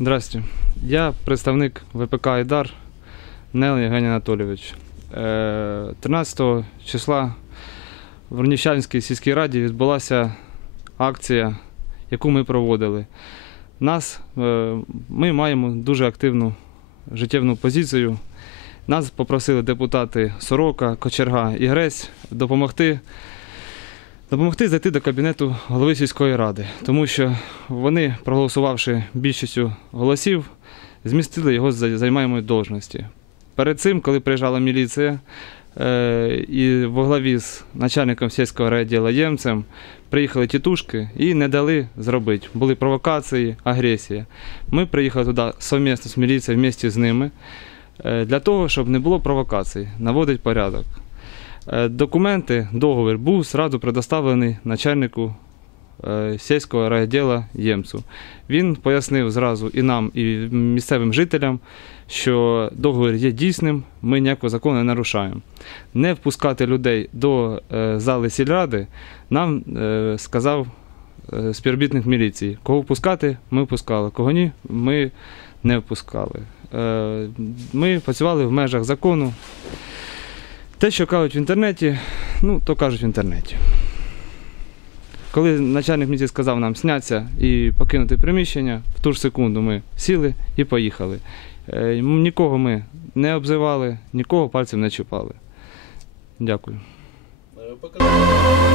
Здравствуйте. Я представник ВПК «Айдар» Нел Євгеній Анатолійович. Е, 13 числа в Вернівчанській сільській раді відбулася акція, яку ми проводили. Нас, е, ми маємо дуже активну життєвну позицію. Нас попросили депутати Сорока, Кочерга і Гресь допомогти, допомогти зайти до кабінету голови сільської ради, тому що вони, проголосувавши більшістю голосів, змістили його з займаємої должності. Перед цим, коли приїжджала міліція е, і во главі з начальником сільського райділа Ємцем, приїхали тітушки і не дали зробити. Були провокації, агресія. Ми приїхали туди совмісно з міліцією вместе з ними е, для того, щоб не було провокацій, наводить порядок. Е, Документи, договір був зразу предоставлений начальнику е, сільського райділа Ємцу. Він пояснив зразу і нам, і місцевим жителям, що договір є дійсним, ми ніякого закону не нарушаємо. Не впускати людей до е, зали сільради нам сказав співробітник міліції. Кого впускати, ми впускали, кого ні, ми не впускали. Ми працювали в межах закону. Те, що кажуть в інтернеті, ну, то кажуть в інтернеті. Коли начальник міліції сказав нам снятися і покинути приміщення, в ту ж секунду ми сіли і поїхали. Е, Нікого ми не обзивали, нікого пальцем не чіпали. Дякую. Е.